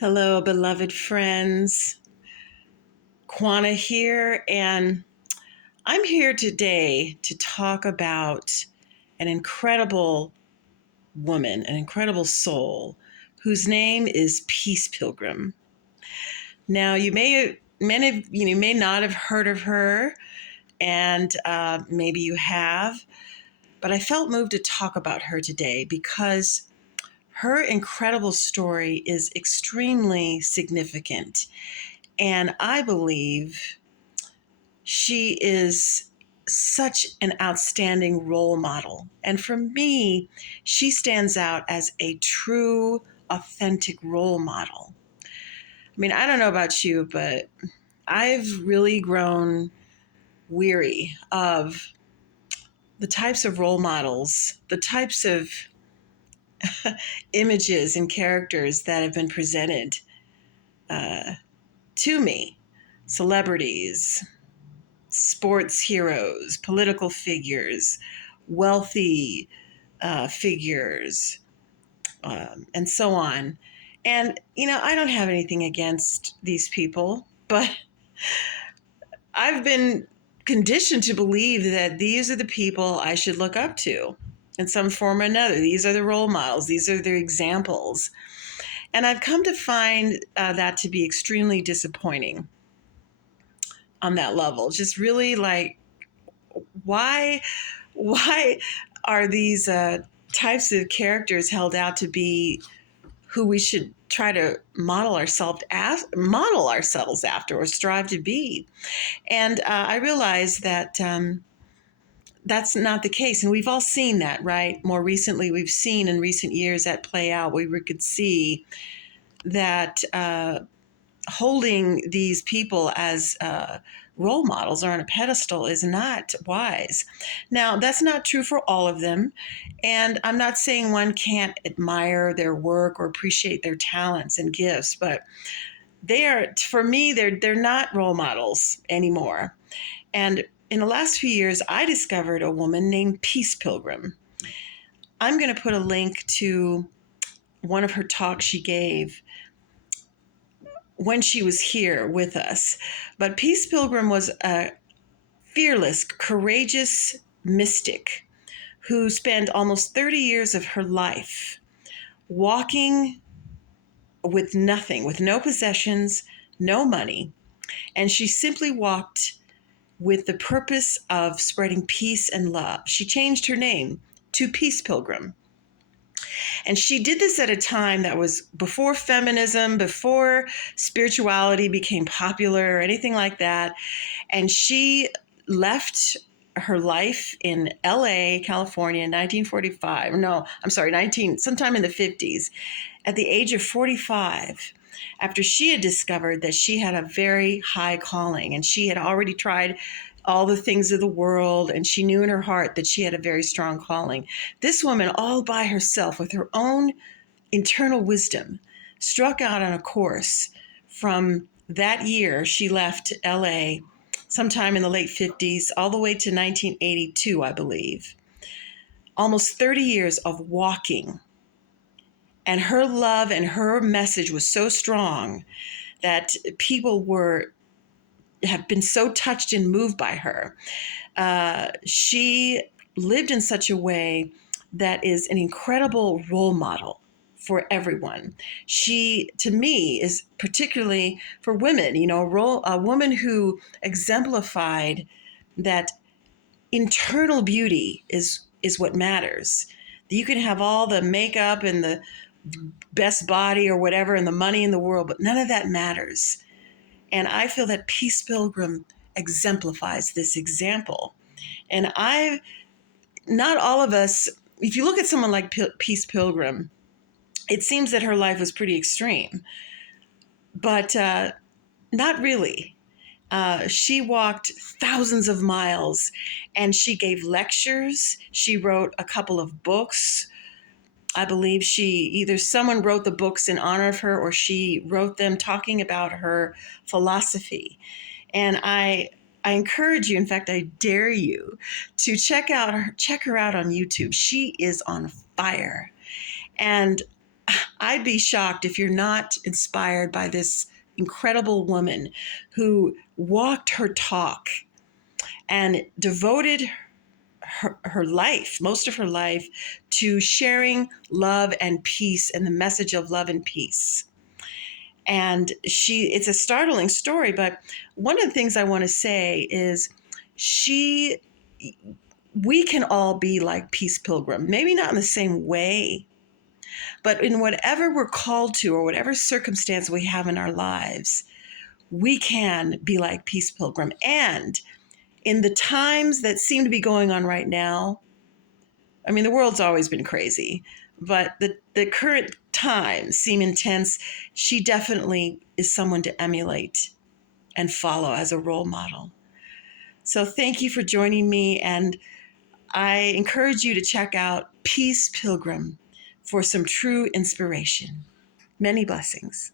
Hello, beloved friends. Kwana here, and I'm here today to talk about an incredible woman, an incredible soul, whose name is Peace Pilgrim. Now, many may not have heard of her, and maybe you have, but I felt moved to talk about her today because her incredible story is extremely significant. And I believe she is such an outstanding role model. And for me, she stands out as a true, authentic role model. I mean, I don't know about you, but I've really grown weary of the types of role models, the types of images and characters that have been presented uh, to me. Celebrities, sports heroes, political figures, wealthy figures, and so on. And, I don't have anything against these people, but I've been conditioned to believe that these are the people I should look up to in some form or another. These are the role models, these are the examples. And I've come to find that to be extremely disappointing on that level. Just really like, why why are these types of characters held out to be who we should try to model ourselves after or strive to be? And I realize that that's not the case, and we've all seen that, right? More recently, we've seen in recent years that play out. We could see that holding these people as role models or on a pedestal is not wise. Now, that's not true for all of them. And I'm not saying one can't admire their work or appreciate their talents and gifts, but for me, they're not role models anymore. And in the last few years, I discovered a woman named Peace Pilgrim. I'm going to put a link to one of her talks she gave when she was here with us. But Peace Pilgrim was a fearless, courageous mystic who spent almost 30 years of her life walking with nothing, with no possessions, no money. And she simply walked with the purpose of spreading peace and love. She changed her name to Peace Pilgrim. And she did this at a time that was before feminism, before spirituality became popular or anything like that. And she left her life in LA, California in 1945. No, I'm sorry, sometime in the 50s, at the age of 45, after she had discovered that she had a very high calling and she had already tried all the things of the world, and she knew in her heart that she had a very strong calling. This woman, all by herself, with her own internal wisdom, struck out on a course. From that year, she left LA sometime in the late 50s, all the way to 1982, I believe. Almost 30 years of walking. And her love and her message was so strong that people have been so touched and moved by her. She lived in such a way that is an incredible role model for everyone. She, to me, is particularly for women, a woman who exemplified that internal beauty is what matters. You can have all the makeup and the best body or whatever and the money in the world, but none of that matters. And I feel that Peace Pilgrim exemplifies this example. And not all of us, if you look at someone like Peace Pilgrim, it seems that her life was pretty extreme, but not really. She walked thousands of miles and she gave lectures. She wrote a couple of books. I believe someone wrote the books in honor of her, or she wrote them talking about her philosophy. And I encourage you, in fact, I dare you to check her out on YouTube. She is on fire. And I'd be shocked if you're not inspired by this incredible woman who walked her talk and devoted her life, most of her life, to sharing love and peace and the message of love and peace. And it's a startling story, but one of the things I want to say is she, we can all be like Peace Pilgrim, maybe not in the same way, but in whatever we're called to or whatever circumstance we have in our lives, we can be like Peace Pilgrim. And in the times that seem to be going on right now, I mean, the world's always been crazy, but the current times seem intense. She definitely is someone to emulate and follow as a role model. So thank you for joining me, and I encourage you to check out Peace Pilgrim for some true inspiration. Many blessings.